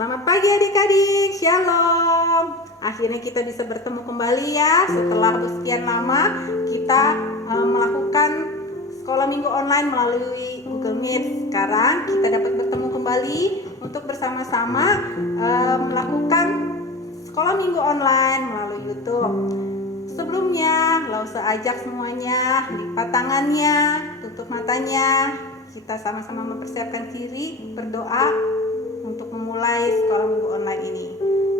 Selamat pagi adik-adik, shalom. Akhirnya kita bisa bertemu kembali ya. Setelah sekian lama kita melakukan sekolah minggu online melalui Google Meet. Sekarang kita dapat bertemu kembali untuk bersama-sama melakukan sekolah minggu online melalui YouTube. Sebelumnya, gak usah ajak semuanya, lipat tangannya, tutup matanya. Kita sama-sama mempersiapkan diri, berdoa untuk memulai sekolah minggu online ini.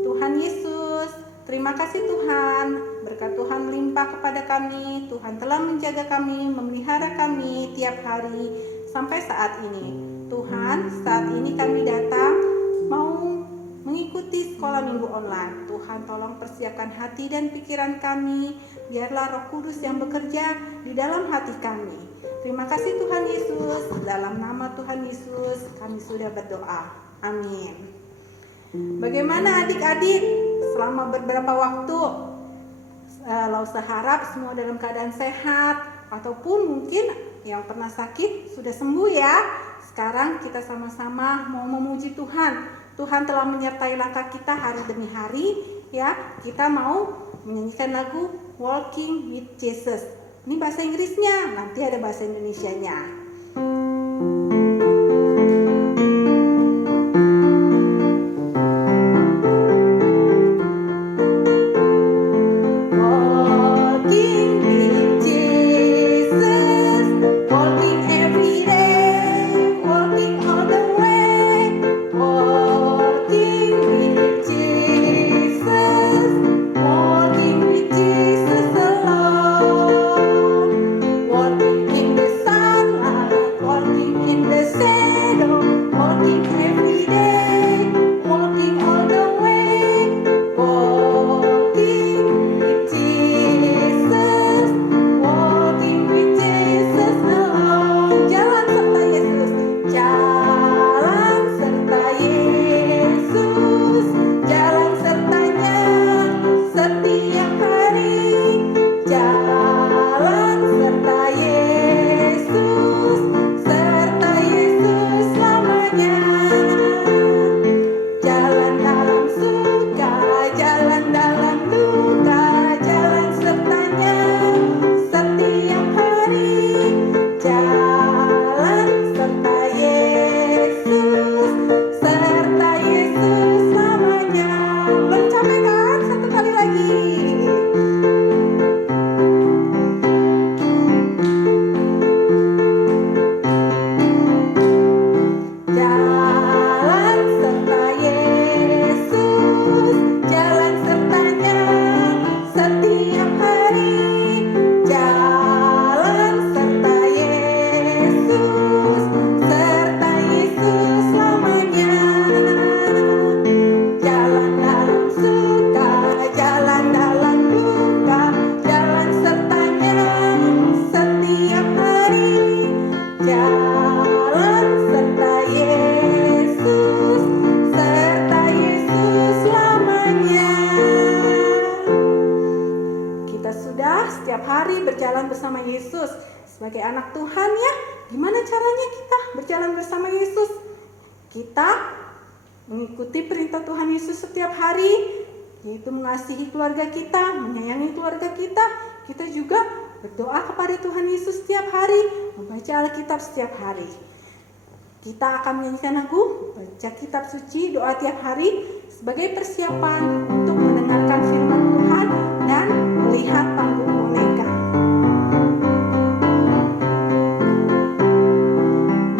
Tuhan Yesus, terima kasih Tuhan, berkat Tuhan melimpah kepada kami. Tuhan telah menjaga kami, memelihara kami tiap hari sampai saat ini. Tuhan, saat ini kami datang mau mengikuti sekolah minggu online. Tuhan tolong persiapkan hati dan pikiran kami, biarlah Roh Kudus yang bekerja di dalam hati kami. Terima kasih Tuhan Yesus, dalam nama Tuhan Yesus kami sudah berdoa. Amin. Bagaimana adik-adik selama beberapa waktu? Lausa harap semua dalam keadaan sehat, ataupun mungkin yang pernah sakit sudah sembuh ya. Sekarang kita sama-sama mau memuji Tuhan. Tuhan telah menyertai langkah kita hari demi hari ya. Kita mau menyanyikan lagu Walking with Jesus. Ini bahasa Inggrisnya, nanti ada bahasa Indonesianya. Bersama Yesus sebagai anak Tuhan ya. Gimana caranya kita berjalan bersama Yesus? Kita mengikuti perintah Tuhan Yesus setiap hari, yaitu mengasihi keluarga kita, menyayangi keluarga kita. Kita juga berdoa kepada Tuhan Yesus setiap hari, membaca Alkitab setiap hari. Kita akan menyanyikan lagu baca kitab suci, doa tiap hari sebagai persiapan untuk mendengarkan firman Tuhan dan melihat panggung boneka.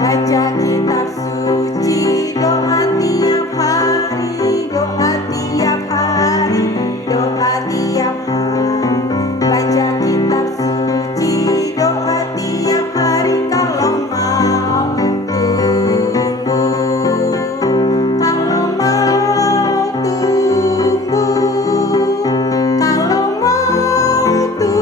Baca kitab suci, doa tiap hari, doa tiap hari, doa tiap hari. Baca kitab suci, doa tiap hari kalau mau tumbuh, kalau mau tumbuh, kalau mau tumbuh.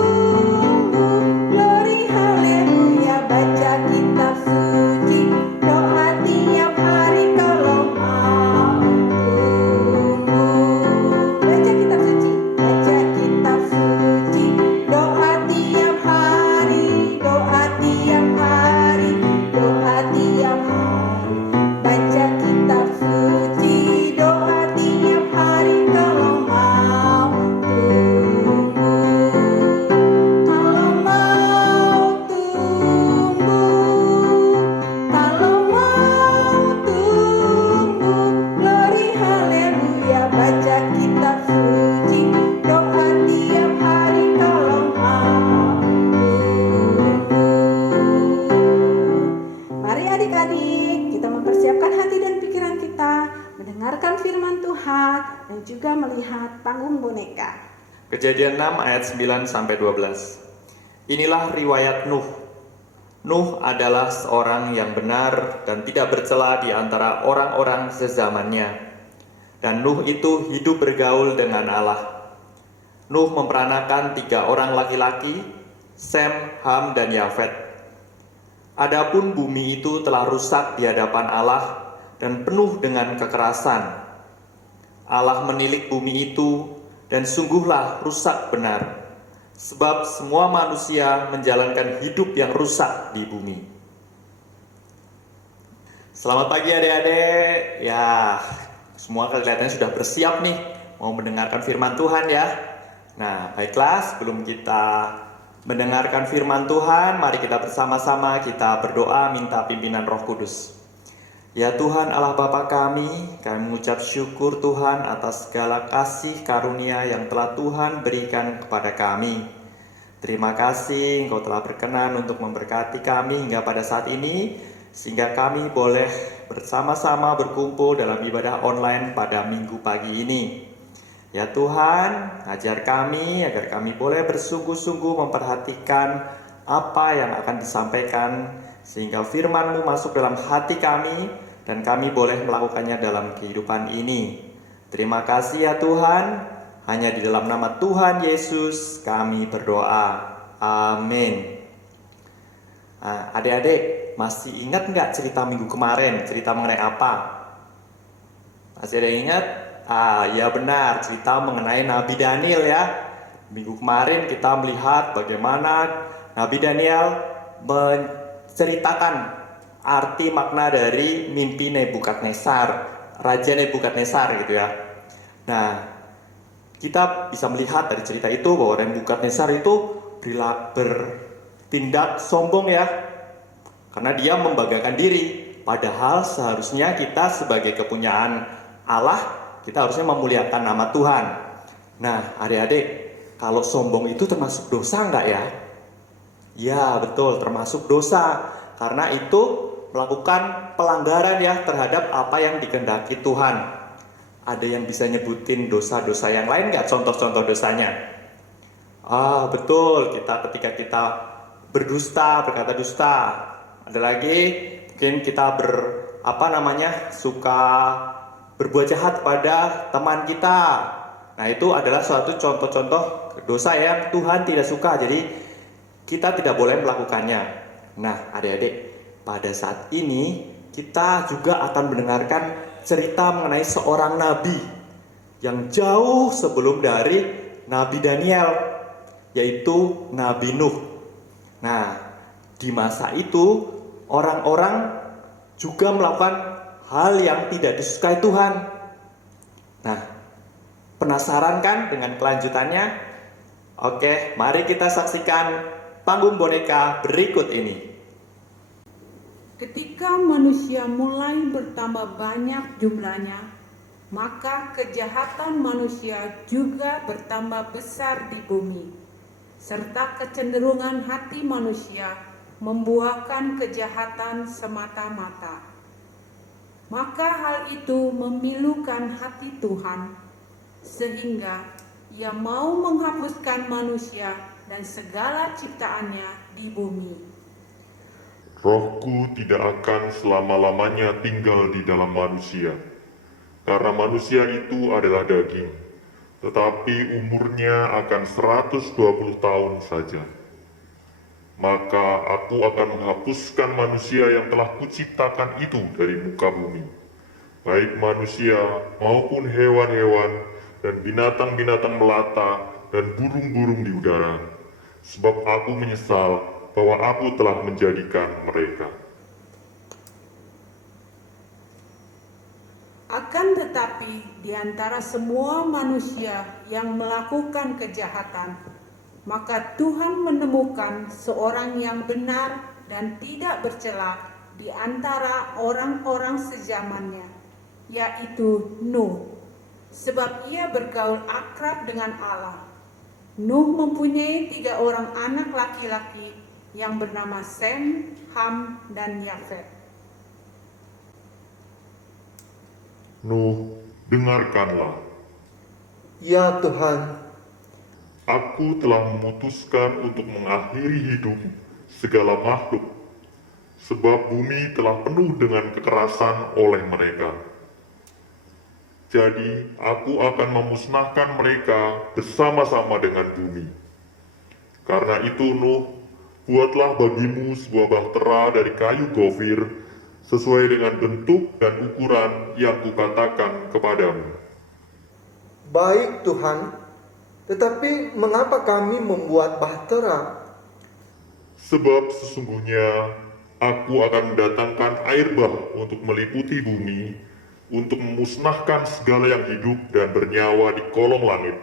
mendengarkan firman Tuhan dan juga melihat panggung boneka. Kejadian 6 ayat 9-12. Inilah riwayat Nuh. Nuh adalah seorang yang benar dan tidak bercela di antara orang-orang sezamannya. Dan Nuh itu hidup bergaul dengan Allah. Nuh memperanakan 3 orang laki-laki, Sem, Ham, dan Yafet. Adapun bumi itu telah rusak di hadapan Allah dan penuh dengan kekerasan. Allah menilik bumi itu dan sungguhlah rusak benar. Sebab semua manusia menjalankan hidup yang rusak di bumi. Selamat pagi adik-adik. Ya, semua kelihatannya sudah bersiap nih mau mendengarkan firman Tuhan ya. Nah, baiklah, sebelum kita mendengarkan firman Tuhan, mari kita bersama-sama kita berdoa minta pimpinan Roh Kudus. Ya Tuhan Allah Bapa kami mengucap syukur Tuhan atas segala kasih karunia yang telah Tuhan berikan kepada kami. Terima kasih Engkau telah berkenan untuk memberkati kami hingga pada saat ini, sehingga kami boleh bersama-sama berkumpul dalam ibadah online pada minggu pagi ini. Ya Tuhan, ajar kami agar kami boleh bersungguh-sungguh memperhatikan apa yang akan disampaikan, sehingga firman-Mu masuk dalam hati kami, dan kami boleh melakukannya dalam kehidupan ini. Terima kasih ya Tuhan, hanya di dalam nama Tuhan Yesus kami berdoa. Amin. Nah, adik-adik masih ingat nggak cerita minggu kemarin? Cerita mengenai apa? Masih ada yang ingat? Ya benar, cerita mengenai Nabi Daniel ya. Minggu kemarin kita melihat bagaimana Nabi Daniel menceritakan arti makna dari mimpi Nebukadnezar, Raja Nebukadnezar gitu ya. Nah, kita bisa melihat dari cerita itu bahwa Nebukadnezar itu bertindak sombong ya, karena dia membanggakan diri. Padahal seharusnya kita sebagai kepunyaan Allah, kita harusnya memuliakan nama Tuhan. Nah, adik-adik, kalau sombong itu termasuk dosa enggak ya? Ya, betul, termasuk dosa. Karena itu melakukan pelanggaran ya terhadap apa yang dikehendaki Tuhan. Ada yang bisa nyebutin dosa-dosa yang lain nggak? Contoh-contoh dosanya? Betul, ketika kita berdusta, berkata dusta. Ada lagi mungkin kita suka berbuat jahat pada teman kita. Nah, itu adalah suatu contoh-contoh dosa yang Tuhan tidak suka. Jadi kita tidak boleh melakukannya. Nah, adik-adik, pada saat ini kita juga akan mendengarkan cerita mengenai seorang nabi yang jauh sebelum dari Nabi Daniel, yaitu Nabi Nuh. Nah, di masa itu orang-orang juga melakukan hal yang tidak disukai Tuhan. Nah, penasaran kan dengan kelanjutannya? Oke, mari kita saksikan panggung boneka berikut ini. Ketika manusia mulai bertambah banyak jumlahnya, maka kejahatan manusia juga bertambah besar di bumi, serta kecenderungan hati manusia membuahkan kejahatan semata-mata. Maka hal itu memilukan hati Tuhan, sehingga Ia mau menghapuskan manusia dan segala ciptaannya di bumi. Rohku tidak akan selama-lamanya tinggal di dalam manusia, karena manusia itu adalah daging, tetapi umurnya akan 120 tahun saja. Maka aku akan menghapuskan manusia yang telah kuciptakan itu dari muka bumi, baik manusia maupun hewan-hewan dan binatang-binatang melata dan burung-burung di udara, sebab aku menyesal bahwa aku telah menjadikan mereka. Akan tetapi di antara semua manusia yang melakukan kejahatan, maka Tuhan menemukan seorang yang benar dan tidak bercela di antara orang-orang sezamannya, yaitu Nuh, sebab ia bergaul akrab dengan Allah. Nuh mempunyai 3 orang anak laki-laki yang bernama Sem, Ham, dan Yafet. Nuh, dengarkanlah. Ya Tuhan, Aku telah memutuskan untuk mengakhiri hidup segala makhluk, sebab bumi telah penuh dengan kekerasan oleh mereka. Jadi, aku akan memusnahkan mereka bersama-sama dengan bumi. Karena itu, Nuh, buatlah bagimu sebuah bahtera dari kayu gofir sesuai dengan bentuk dan ukuran yang kukatakan kepadamu. baik Tuhan, tetapi mengapa kami membuat bahtera? Sebab sesungguhnya aku akan mendatangkan air bah untuk meliputi bumi, untuk memusnahkan segala yang hidup dan bernyawa di kolong langit.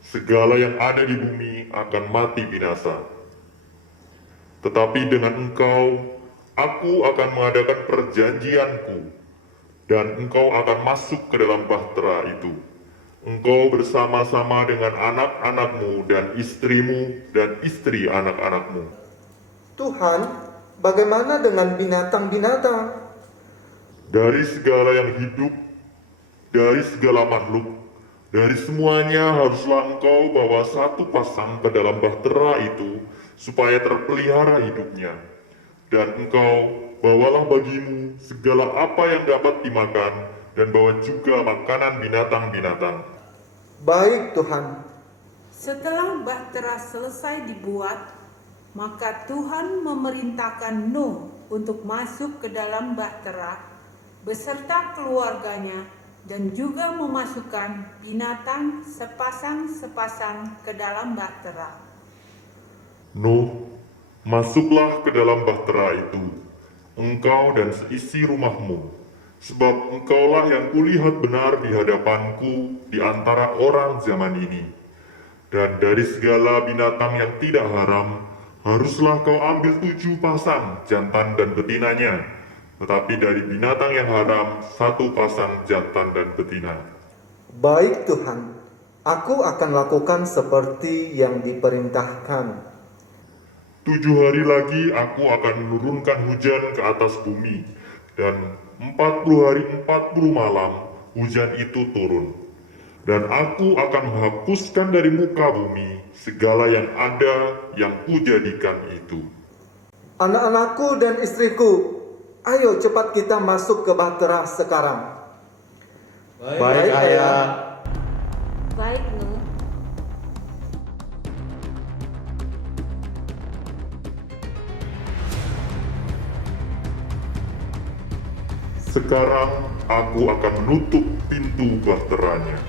Segala yang ada di bumi akan mati binasa. Tetapi dengan engkau, aku akan mengadakan perjanjianku, dan engkau akan masuk ke dalam bahtera itu. Engkau bersama-sama dengan anak-anakmu dan istrimu dan istri anak-anakmu. Tuhan, bagaimana dengan binatang-binatang? Dari segala yang hidup, dari segala makhluk, dari semuanya haruslah engkau bawa satu pasang ke dalam bahtera itu, supaya terpelihara hidupnya. Dan engkau bawalah bagimu segala apa yang dapat dimakan, dan bawa juga makanan binatang-binatang. Baik Tuhan, Setelah bahtera selesai dibuat, maka Tuhan memerintahkan Nuh untuk masuk ke dalam bahtera beserta keluarganya dan juga memasukkan binatang sepasang-sepasang ke dalam bahtera. Nuh, masuklah ke dalam bahtera itu, engkau dan seisi rumahmu, sebab engkaulah yang kulihat benar di hadapanku di antara orang zaman ini. Dan dari segala binatang yang tidak haram, haruslah kau ambil 7 pasang jantan dan betinanya, tetapi dari binatang yang haram, 1 pasang jantan dan betina. baik Tuhan, aku akan lakukan seperti yang diperintahkan. 7 hari lagi aku akan menurunkan hujan ke atas bumi, dan 40 hari 40 malam hujan itu turun. Dan aku akan menghapuskan dari muka bumi segala yang ada yang kujadikan itu. Anak-anakku dan istriku, ayo cepat kita masuk ke bahtera sekarang. Baik, Ayah. Baik, Nuh. Sekarang aku akan menutup pintu bahteranya.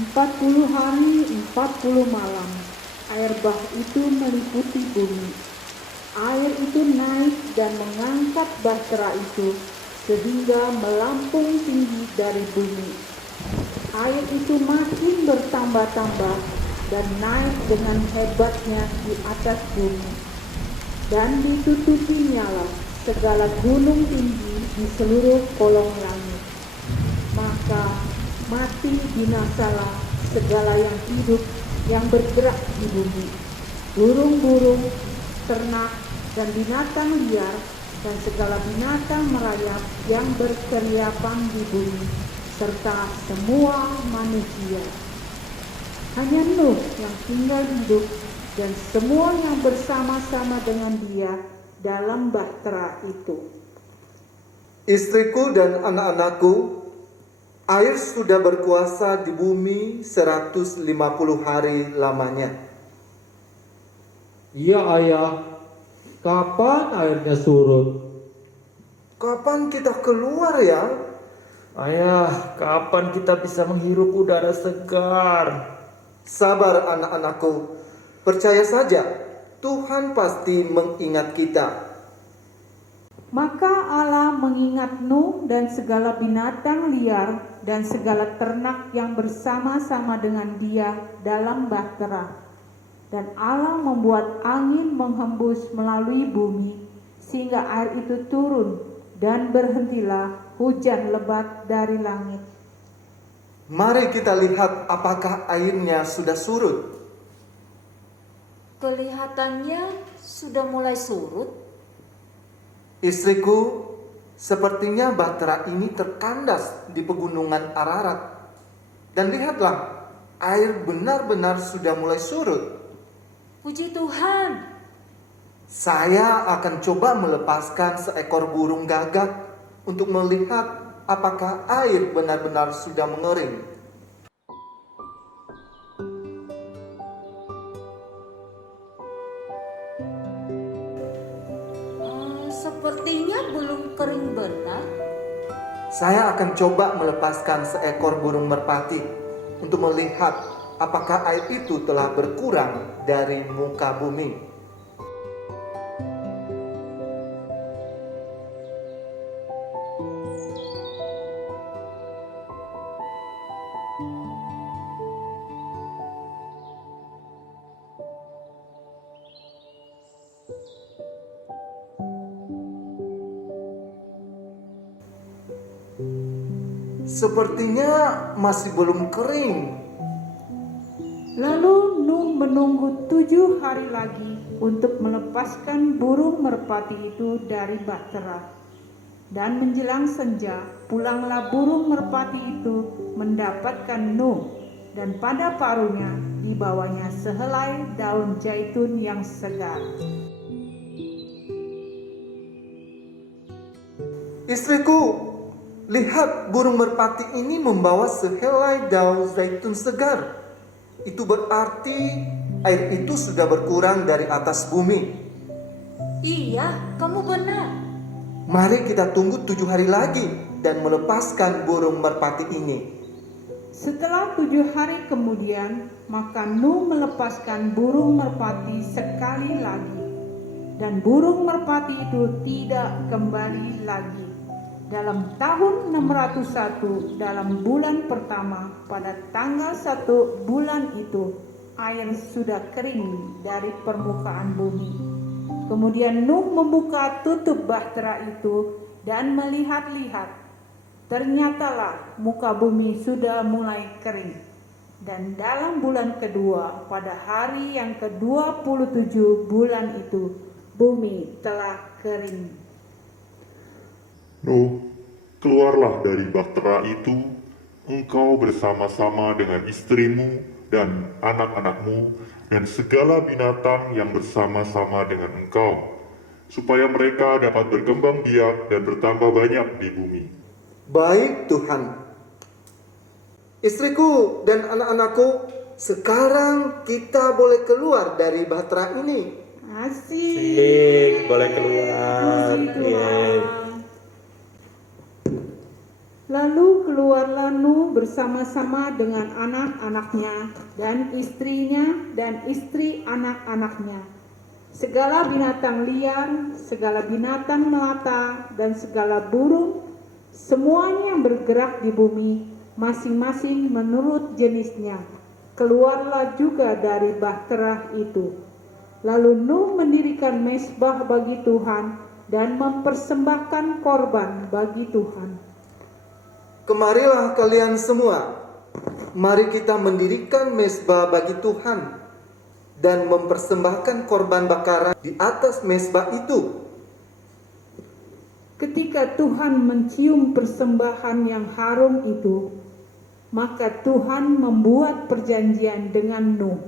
40 hari 40 malam air bah itu meliputi bumi. Air itu naik dan mengangkat bahtera itu sehingga melampung tinggi dari bumi. Air itu makin bertambah-tambah dan naik dengan hebatnya di atas bumi. Dan ditutupinya segala gunung tinggi di seluruh kolong langit. Maka mati binasalah segala yang hidup yang bergerak di bumi, burung-burung, ternak, dan binatang liar, dan segala binatang merayap yang berkeliapan di bumi, serta semua manusia. Hanya Nuh yang tinggal hidup dan semua yang bersama-sama dengan dia dalam bahtera itu. Istriku dan anak-anakku, air sudah berkuasa di bumi 150 hari lamanya. Iya ayah, kapan airnya surut? Kapan kita keluar ya? Ayah, kapan kita bisa menghirup udara segar? Sabar anak-anakku, percaya saja, Tuhan pasti mengingat kita. Maka Allah mengingat Nuh dan segala binatang liar dan segala ternak yang bersama-sama dengan dia dalam bahtera. Dan Allah membuat angin menghembus melalui bumi sehingga air itu turun dan berhentilah hujan lebat dari langit. Mari kita lihat apakah airnya sudah surut. Kelihatannya sudah mulai surut. Istriku, Sepertinya bahtera ini terkandas di pegunungan Ararat. Dan lihatlah, air benar-benar sudah mulai surut. Puji Tuhan. Saya akan coba melepaskan seekor burung gagak untuk melihat apakah air benar-benar sudah mengering. Sepertinya belum kering benar. Saya akan coba melepaskan seekor burung merpati untuk melihat apakah air itu telah berkurang dari muka bumi. Sepertinya masih belum kering. Lalu Nuh menunggu 7 hari lagi untuk melepaskan burung merpati itu dari bahtera. Dan menjelang senja, pulanglah burung merpati itu mendapatkan Nuh, dan pada paruhnya dibawanya sehelai daun zaitun yang segar. Istriku, lihat burung merpati ini membawa sehelai daun zaitun segar. Itu berarti air itu sudah berkurang dari atas bumi. Iya, kamu benar. Mari kita tunggu 7 hari lagi dan melepaskan burung merpati ini. Setelah 7 hari kemudian, maka Nuh melepaskan burung merpati sekali lagi. Dan burung merpati itu tidak kembali lagi. Dalam tahun 601, dalam bulan pertama, pada tanggal 1 bulan itu, air sudah kering dari permukaan bumi. Kemudian Nuh membuka tutup bahtera itu dan melihat-lihat. Ternyatalah muka bumi sudah mulai kering. Dan dalam bulan kedua, pada hari yang ke-27 bulan itu, bumi telah kering. Nuh, keluarlah dari bahtera itu, engkau bersama-sama dengan istrimu dan anak-anakmu dan segala binatang yang bersama-sama dengan engkau, supaya mereka dapat berkembang biak dan bertambah banyak di bumi. Baik Tuhan. Istriku dan anak-anakku, sekarang kita boleh keluar dari bahtera ini. Asik. Boleh keluar. Puji Tuhan. Lalu keluarlah Nuh bersama-sama dengan anak-anaknya dan istrinya dan istri anak-anaknya. Segala binatang liar, segala binatang melata, dan segala burung, semuanya yang bergerak di bumi, masing-masing menurut jenisnya, keluarlah juga dari bahtera itu. Lalu Nuh mendirikan mezbah bagi Tuhan dan mempersembahkan korban bagi Tuhan. Kemarilah kalian semua, mari kita mendirikan mezbah bagi Tuhan dan mempersembahkan korban bakaran di atas mezbah itu. Ketika Tuhan mencium persembahan yang harum itu, maka Tuhan membuat perjanjian dengan Nuh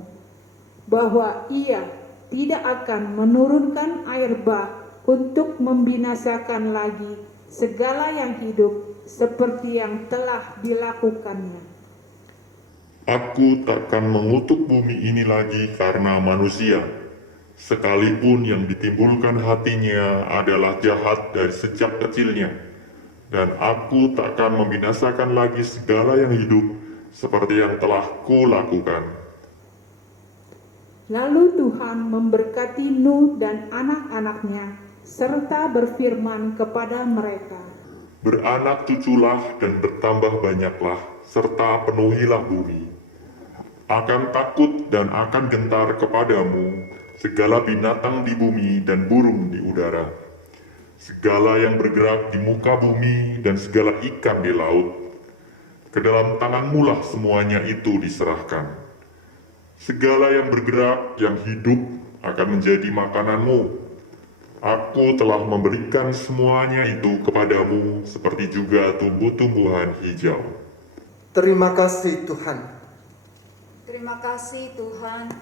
bahwa Ia tidak akan menurunkan air bah untuk membinasakan lagi segala yang hidup seperti yang telah dilakukannya. Aku takkan mengutuk bumi ini lagi karena manusia, sekalipun yang ditimbulkan hatinya adalah jahat dari sejak kecilnya. Dan aku takkan membinasakan lagi segala yang hidup seperti yang telah kulakukan. Lalu Tuhan memberkati Nuh dan anak-anaknya, serta berfirman kepada mereka, Beranak cuculah dan bertambah banyaklah, serta penuhilah bumi. Akan takut dan akan gentar kepadamu segala binatang di bumi dan burung di udara, segala yang bergerak di muka bumi dan segala ikan di laut. Ke dalam tanganmulah semuanya itu diserahkan. Segala yang bergerak, yang hidup akan menjadi makananmu. Aku telah memberikan semuanya itu kepadamu seperti juga tumbuh-tumbuhan hijau. Terima kasih Tuhan. Terima kasih Tuhan.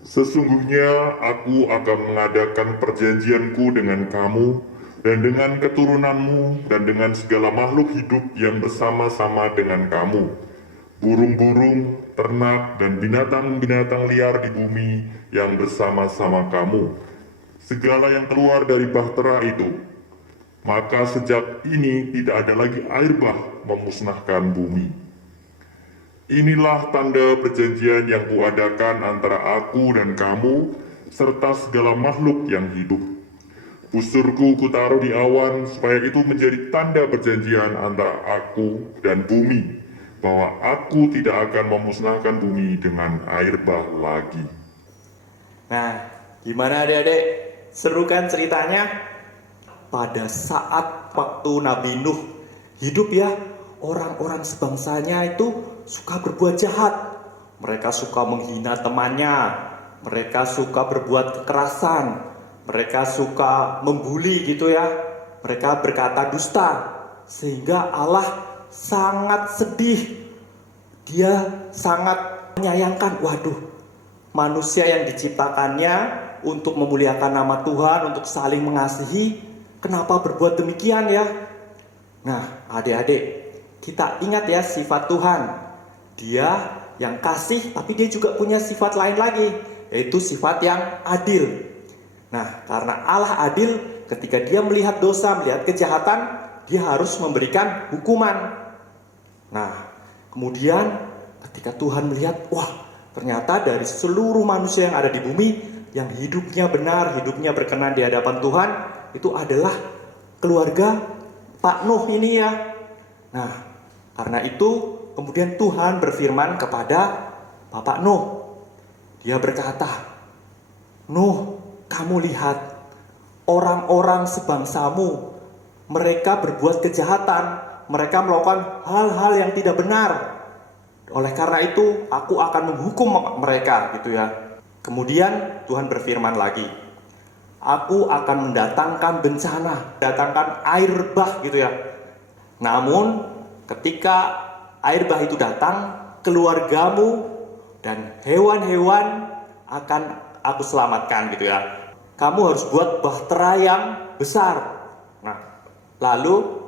Sesungguhnya aku akan mengadakan perjanjianku dengan kamu dan dengan keturunanmu dan dengan segala makhluk hidup yang bersama-sama dengan kamu. Burung-burung, ternak, dan binatang-binatang liar di bumi yang bersama-sama kamu. Segala yang keluar dari bahtera itu. Maka sejak ini tidak ada lagi air bah memusnahkan bumi. Inilah tanda perjanjian yang kuadakan antara aku dan kamu, serta segala makhluk yang hidup. Busurku kutaruh di awan, supaya itu menjadi tanda perjanjian antara aku dan bumi, bahwa aku tidak akan memusnahkan bumi dengan air bah lagi. Nah, gimana adik-adik? Seru kan ceritanya? Pada saat waktu Nabi Nuh hidup ya, orang-orang sebangsanya itu suka berbuat jahat. Mereka suka menghina temannya, mereka suka berbuat kekerasan, mereka suka membuli gitu ya. Mereka berkata dusta, sehingga Allah sangat sedih. Dia sangat menyayangkan, waduh, manusia yang diciptakannya untuk memuliakan nama Tuhan, untuk saling mengasihi, kenapa berbuat demikian ya? Nah, adik-adik, kita ingat ya sifat Tuhan. Dia yang kasih, tapi dia juga punya sifat lain lagi, yaitu sifat yang adil. Nah, karena Allah adil, ketika dia melihat dosa, melihat kejahatan, dia harus memberikan hukuman. Nah, kemudian ketika Tuhan melihat, wah, ternyata dari seluruh manusia yang ada di bumi, yang hidupnya benar, hidupnya berkenan di hadapan Tuhan, itu adalah keluarga Pak Nuh ini ya. Nah, karena itu kemudian Tuhan berfirman kepada Bapak Nuh. Dia berkata, Nuh, kamu lihat orang-orang sebangsamu, mereka berbuat kejahatan, mereka melakukan hal-hal yang tidak benar. Oleh karena itu, aku akan menghukum mereka gitu ya. Kemudian Tuhan berfirman lagi, aku akan mendatangkan bencana, datangkan air bah gitu ya. Namun ketika air bah itu datang, keluargamu dan hewan-hewan akan aku selamatkan gitu ya. Kamu harus buat bahtera yang besar. Nah, lalu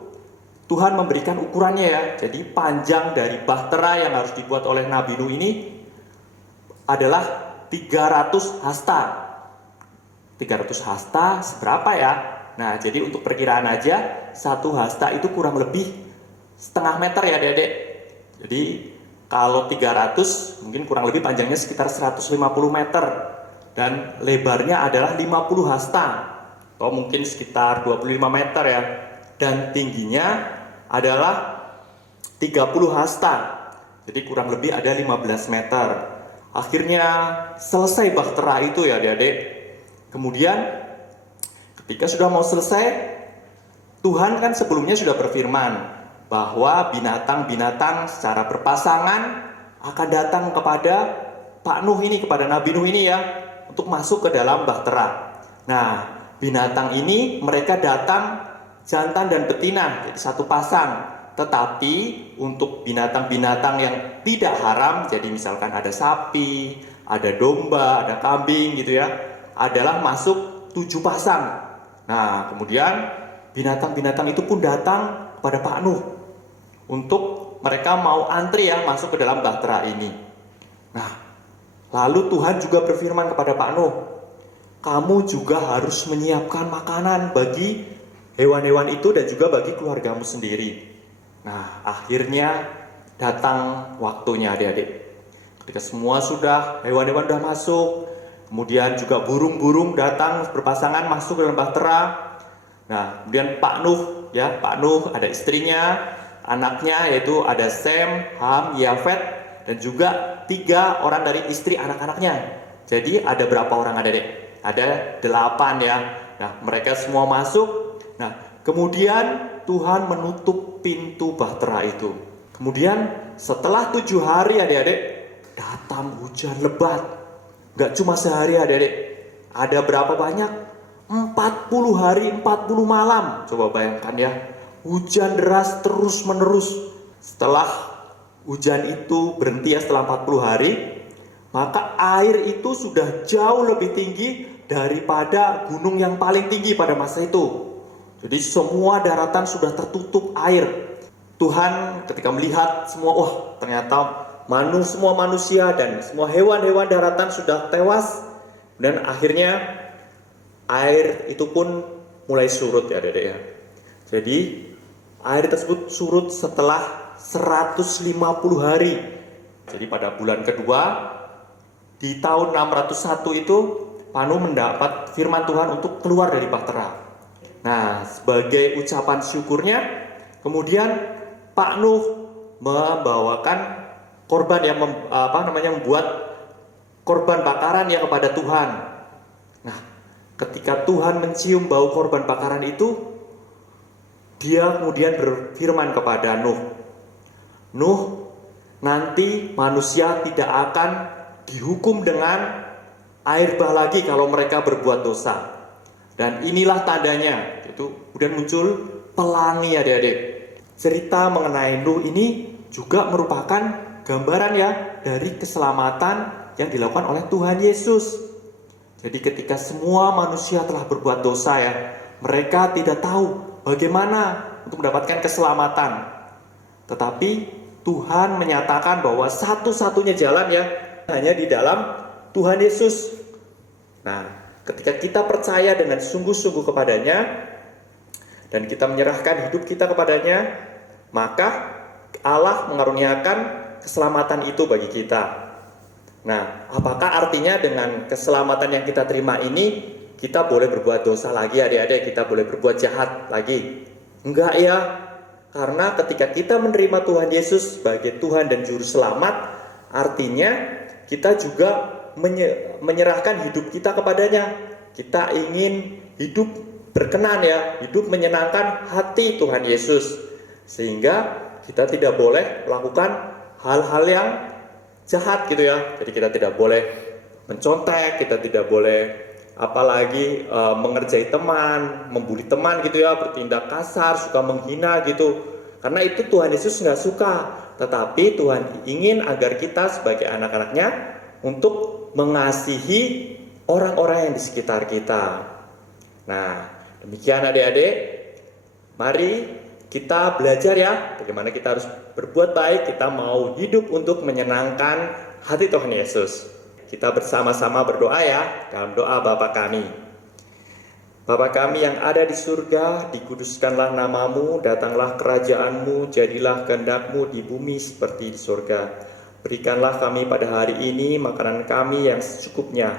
Tuhan memberikan ukurannya ya. Jadi panjang dari bahtera yang harus dibuat oleh Nabi Nuh ini adalah 300 hasta. 300 hasta seberapa ya? Nah, jadi untuk perkiraan aja, 1 hasta itu kurang lebih setengah meter ya adik-adik. Jadi kalau 300 mungkin kurang lebih panjangnya sekitar 150 meter. Dan lebarnya adalah 50 hasta. Atau mungkin sekitar 25 meter ya. Dan tingginya adalah 30 hasta. Jadi kurang lebih ada 15 meter. Akhirnya selesai bahtera itu ya adik-adik. Kemudian ketika sudah mau selesai, Tuhan kan sebelumnya sudah berfirman bahwa binatang-binatang secara berpasangan akan datang kepada Pak Nuh ini, kepada Nabi Nuh ini ya, untuk masuk ke dalam bahtera. Nah, binatang ini mereka datang jantan dan betina, jadi satu pasang. Tetapi untuk binatang-binatang yang tidak haram, jadi misalkan ada sapi, ada domba, ada kambing gitu ya, adalah masuk 7 pasang. Nah, kemudian binatang-binatang itu pun datang kepada Pak Nuh untuk mereka mau antri ya masuk ke dalam bahtera ini. Nah, lalu Tuhan juga berfirman kepada Pak Nuh, kamu juga harus menyiapkan makanan bagi hewan-hewan itu dan juga bagi keluargamu sendiri. Nah, akhirnya datang waktunya adik-adik. Ketika semua sudah, hewan-hewan sudah masuk, kemudian juga burung-burung datang berpasangan masuk ke dalam bahtera. Nah, kemudian Pak Nuh, ya, Pak Nuh ada istrinya, anaknya yaitu ada Sem, Ham, Yafet, dan juga 3 orang dari istri anak-anaknya. Jadi ada berapa orang adik-adik? Ada 8 ya. Nah, mereka semua masuk. Nah, kemudian Tuhan menutup pintu bahtera itu. Kemudian setelah 7 hari adik-adik, datang hujan lebat. Gak cuma sehari adik-adik. Ada berapa banyak? 40 hari 40 malam. Coba bayangkan ya, hujan deras terus menerus. Setelah hujan itu berhenti ya setelah 40 hari, maka air itu sudah jauh lebih tinggi daripada gunung yang paling tinggi pada masa itu. Jadi semua daratan sudah tertutup air. Tuhan ketika melihat semua, wah ternyata semua manusia dan semua hewan-hewan daratan sudah tewas. Dan akhirnya air itu pun mulai surut ya Dedek ya. Jadi air tersebut surut setelah 150 hari. Jadi pada bulan kedua di tahun 601 itu Pak Nuh mendapat firman Tuhan untuk keluar dari Bahtera. Nah, sebagai ucapan syukurnya, kemudian Pak Nuh membawakan korban yang membuat korban bakaran ya kepada Tuhan. Nah, ketika Tuhan mencium bau korban bakaran itu, dia kemudian berfirman kepada Nuh, Nuh, nanti manusia tidak akan dihukum dengan air bah lagi kalau mereka berbuat dosa. Dan inilah tandanya. Itu kemudian muncul pelangi adik-adik. Cerita mengenai Nuh ini juga merupakan gambaran ya dari keselamatan yang dilakukan oleh Tuhan Yesus. Jadi ketika semua manusia telah berbuat dosa ya, mereka tidak tahu bagaimana untuk mendapatkan keselamatan. Tetapi Tuhan menyatakan bahwa satu-satunya jalan ya hanya di dalam Tuhan Yesus. Nah, ketika kita percaya dengan sungguh-sungguh kepadanya dan kita menyerahkan hidup kita kepadanya, maka Allah mengaruniakan keselamatan itu bagi kita. Nah, apakah artinya dengan keselamatan yang kita terima ini kita boleh berbuat dosa lagi adik-adik, kita boleh berbuat jahat lagi? Enggak ya. Karena ketika kita menerima Tuhan Yesus sebagai Tuhan dan Juru Selamat, artinya kita juga menyerahkan hidup kita kepadanya. Kita ingin hidup berkenan ya, hidup menyenangkan hati Tuhan Yesus. Sehingga kita tidak boleh melakukan hal-hal yang jahat gitu ya. Jadi kita tidak boleh mencontek, kita tidak boleh apalagi mengerjai teman, membuli teman gitu ya, bertindak kasar, suka menghina gitu. Karena itu Tuhan Yesus nggak suka. Tetapi Tuhan ingin agar kita sebagai anak-anaknya untuk mengasihi orang-orang yang di sekitar kita. Nah, demikian adik-adik. Mari kita belajar ya, bagaimana kita harus berbuat baik, kita mau hidup untuk menyenangkan hati Tuhan Yesus. Kita bersama-sama berdoa ya, dalam doa Bapa kami. Bapa kami yang ada di surga, dikuduskanlah namamu, datanglah kerajaanmu, jadilah kehendakmu di bumi seperti di surga. Berikanlah kami pada hari ini makanan kami yang secukupnya,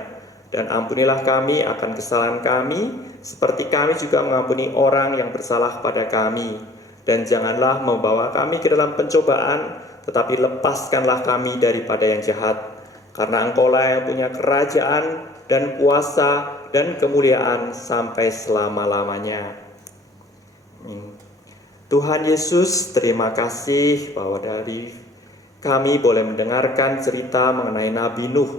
dan ampunilah kami akan kesalahan kami, seperti kami juga mengampuni orang yang bersalah pada kami. Dan janganlah membawa kami ke dalam pencobaan, tetapi lepaskanlah kami daripada yang jahat. Karena Engkaulah yang punya kerajaan dan kuasa dan kemuliaan sampai selama-lamanya. Tuhan Yesus, terima kasih bahwa dari kami boleh mendengarkan cerita mengenai Nabi Nuh.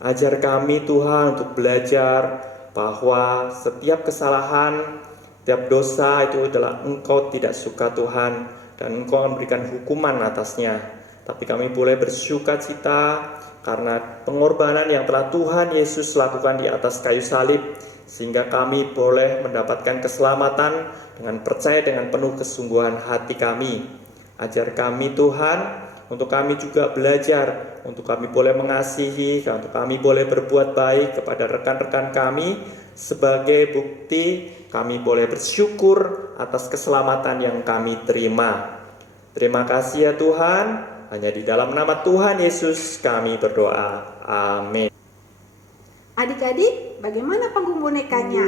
Ajar kami Tuhan untuk belajar bahwa setiap kesalahan, setiap dosa itu adalah Engkau tidak suka Tuhan, dan Engkau memberikan hukuman atasnya. Tapi kami boleh bersuka cita karena pengorbanan yang telah Tuhan Yesus lakukan di atas kayu salib, sehingga kami boleh mendapatkan keselamatan dengan percaya dengan penuh kesungguhan hati kami. Ajar kami Tuhan, untuk kami juga belajar, untuk kami boleh mengasihi, untuk kami boleh berbuat baik kepada rekan-rekan kami, sebagai bukti kami boleh bersyukur atas keselamatan yang kami terima. Terima kasih ya Tuhan, hanya di dalam nama Tuhan Yesus kami berdoa. Amin. Adik-adik, bagaimana panggung bonekanya?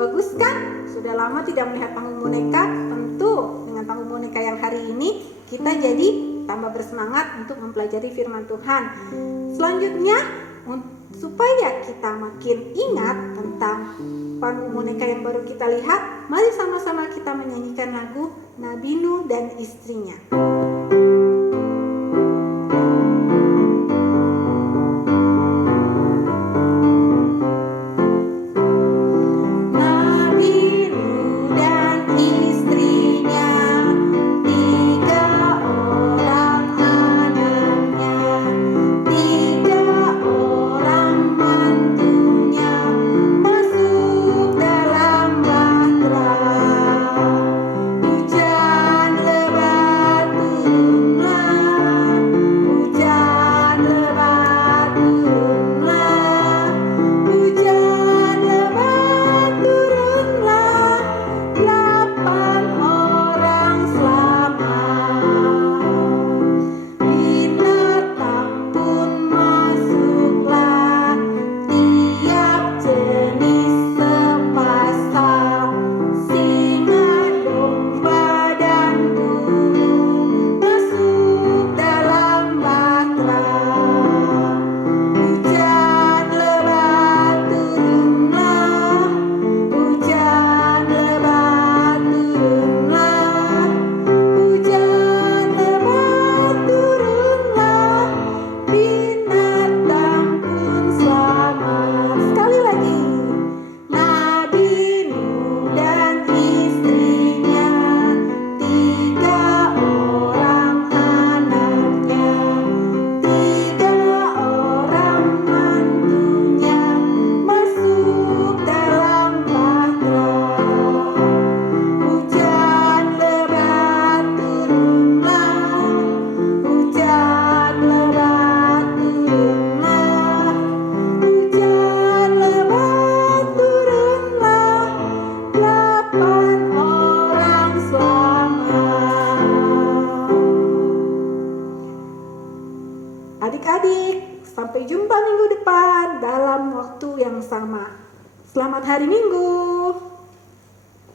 Bagus kan? Sudah lama tidak melihat panggung boneka. Tentu dengan panggung boneka yang hari ini kita jadi tambah bersemangat untuk mempelajari firman Tuhan. Selanjutnya, supaya kita makin ingat tentang panggung boneka yang baru kita lihat, mari sama-sama kita menyanyikan lagu Nabi Nuh dan istrinya. adik-adik. Sampai jumpa minggu depan dalam waktu yang sama. Selamat hari Minggu.